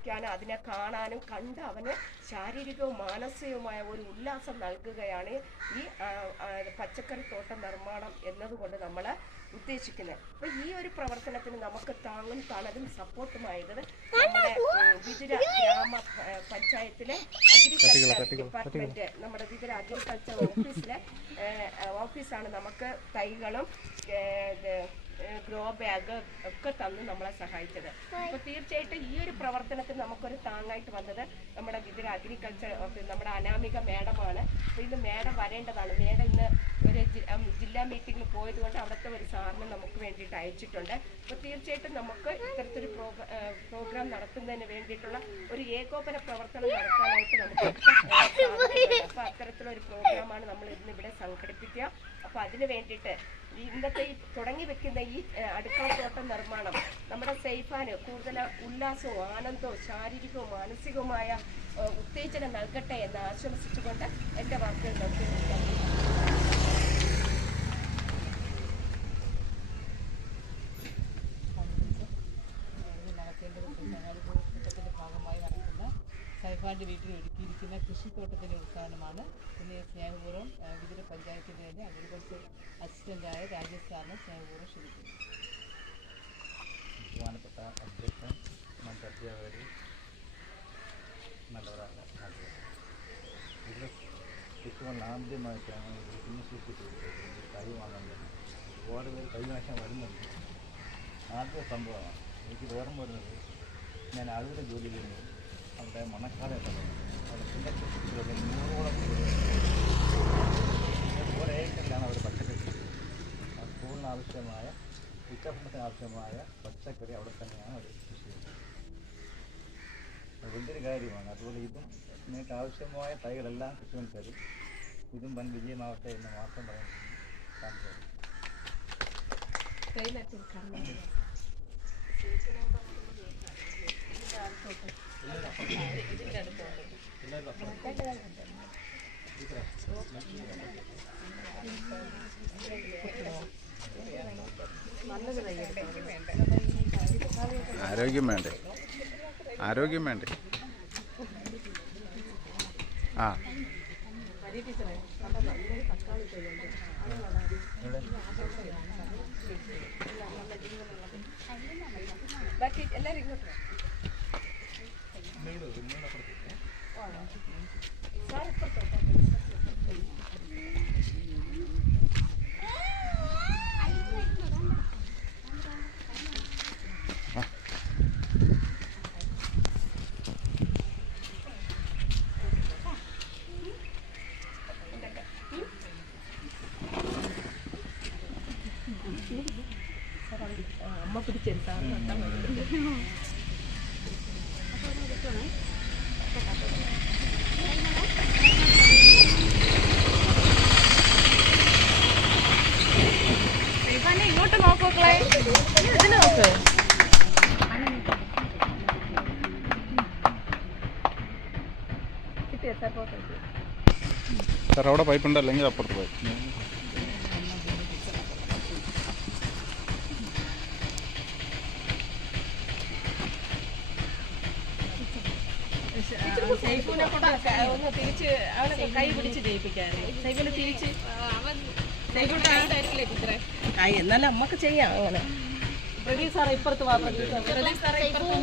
ഇരിക്കാനും അതിനെ കാണാനും കണ്ട് അവന് ശാരീരികവും മാനസികവുമായ ഒരു ഉല്ലാസം നൽകുകയാണ് ഈ പച്ചക്കറിത്തോട്ട നിർമ്മാണം എന്നതുകൊണ്ട് നമ്മൾ ഉദ്ദേശിക്കുന്നത്. അപ്പോൾ ഈ ഒരു പ്രവർത്തനത്തിന് നമുക്ക് താങ്ങും തണലും സപ്പോർട്ടുമായത് നമ്മുടെ വിതുര ഗ്രാമ പഞ്ചായത്തിലെ അഗ്രികൾച്ചർ ഡിപ്പാർട്ട്മെന്റ്, നമ്മുടെ വിതുര അഗ്രികൾച്ചർ ഓഫീസാണ് നമുക്ക് തൈകളും ഗ്രോ ബാഗ് ഒക്കെ തന്ന് നമ്മളെ സഹായിച്ചത്. അപ്പോൾ തീർച്ചയായിട്ടും ഈ ഒരു പ്രവർത്തനത്തിൽ നമുക്കൊരു താങ്ങായിട്ട് വന്നത് നമ്മുടെ വിതുര അഗ്രികൾച്ചർ നമ്മുടെ അനാമിക മേഡമാണ്. അപ്പോൾ ഇന്ന് മേഡം വരേണ്ടതാണ്. മേഡം ഇന്ന് ഒരു ജില്ലാ മീറ്റിങ്ങിൽ പോയതുകൊണ്ട് അവിടുത്തെ ഒരു സാറിന് നമുക്ക് വേണ്ടിയിട്ട് അയച്ചിട്ടുണ്ട്. അപ്പോൾ തീർച്ചയായിട്ടും നമുക്ക് ഇത്തരത്തിലൊരു പ്രോഗ്രാം നടത്തുന്നതിന് വേണ്ടിയിട്ടുള്ള ഒരു ഏകോപന പ്രവർത്തനം നടത്താനായിട്ട് നമുക്ക് സാധിക്കുന്നുണ്ട്. അപ്പോൾ അത്തരത്തിലൊരു പ്രോഗ്രാമാണ് നമ്മൾ ഇന്നിവിടെ സംഘടിപ്പിക്കുക. അപ്പോൾ അതിന് വേണ്ടിയിട്ട് ഇന്നത്തെ ഈ തുടങ്ങി വെക്കുന്ന ഈ അടുക്കളത്തോട്ടം നിർമ്മാണം നമ്മുടെ സൈഫാന് കൂടുതൽ ഉല്ലാസവും ആനന്ദവും ശാരീരികവും മാനസികവുമായ ഉത്തേജനം നൽകട്ടെ എന്ന് ആശംസിച്ചുകൊണ്ട് എൻ്റെ വാക്കുകൾ നിർത്തുന്നു. സൈഫാൻ്റെ വീട്ടിൽ ഒരുക്കിയിരിക്കുന്ന കൃഷിത്തോട്ടത്തിൻ്റെ ഉദ്ഘാടനമാണ് ഇന്ന് സ്നേഹപൂർവ്വം വിതുര പഞ്ചായത്തിൻ്റെ തന്നെ അഗ്രികൾച്ചർ അസിസ്റ്റൻ്റായ രാജേഷ് സാറിനെ സ്നേഹപൂർവ്വം ക്ഷണിക്കുന്നു. ബഹുമാനപ്പെട്ട അധ്യക്ഷൻ, മറ്റ് അധ്യാപകർ, നല്ലവരാണ്. ഇത് കൃഷികൾ ആദ്യമായിട്ടാണ് ഭിന്നശേഷി തൈ വാങ്ങാൻ വരുന്നത്. ഒരുപാട് പേര് തൈ വാങ്ങിക്കാൻ വരുന്നുണ്ട്. ആദ്യ സംഭവമാണ് എനിക്ക് ഓർമ്മ വരുന്നത്. ഞാൻ ആളുടെ ജോലി ചെയ്യുന്നത് അവിടെ മണക്കാട് അവിടെ പുന്നക്കൃഷിയിലുള്ള 100ഓളം ഒരേക്കറിലാണ് അവർ പച്ചക്കറി ആ സ്കൂളിന് ആവശ്യമായ ഉച്ചഭക്ഷണത്തിന് ആവശ്യമായ പച്ചക്കറി അവിടെ തന്നെയാണ് അവർ കൃഷി ചെയ്യുന്നത്. വലിയൊരു കാര്യമാണ്. അതുപോലെ ഇതും നിങ്ങൾക്ക് ആവശ്യമായ തൈകളെല്ലാം കൃഷികൾ തരും. ഇതും വൻ വിജയമാവട്ടെ എന്ന് മാത്രം പറയുന്നത് താല്പര്യം. ആരോഗ്യം വേണ്ടേ? ആരോഗ്യം വേണ്ടേ? ആ ബാക്കി എല്ലാവരും ഇങ്ങോട്ട് സാർ ഇപ്പുറത്തോട്ടോ. അമ്മ പിടിച്ചെടുത്ത ഇങ്ങോട്ട് നോക്കോക്കളെ, ഇതിന് നോക്ക്. കിട്ടിയ സാർ അവിടെ പൈപ്പ് ഉണ്ട്, അല്ലെങ്കിൽ അപ്പുറത്ത് പോയി. സൈഫുവിനെ കൊണ്ട് ഒന്ന് തിരിച്ച് അവനെ കൈ പിടിച്ച് ജയിപ്പിക്കാറ്. സൈഫിനെ തിരിച്ച് എന്നാലും അമ്മക്ക് ചെയ്യാം. അങ്ങനെ പ്രദീപ് സാറേ ഇപ്പുറത്ത് വാ. പ്രദീപ് സാറേ ഇപ്പുറത്ത്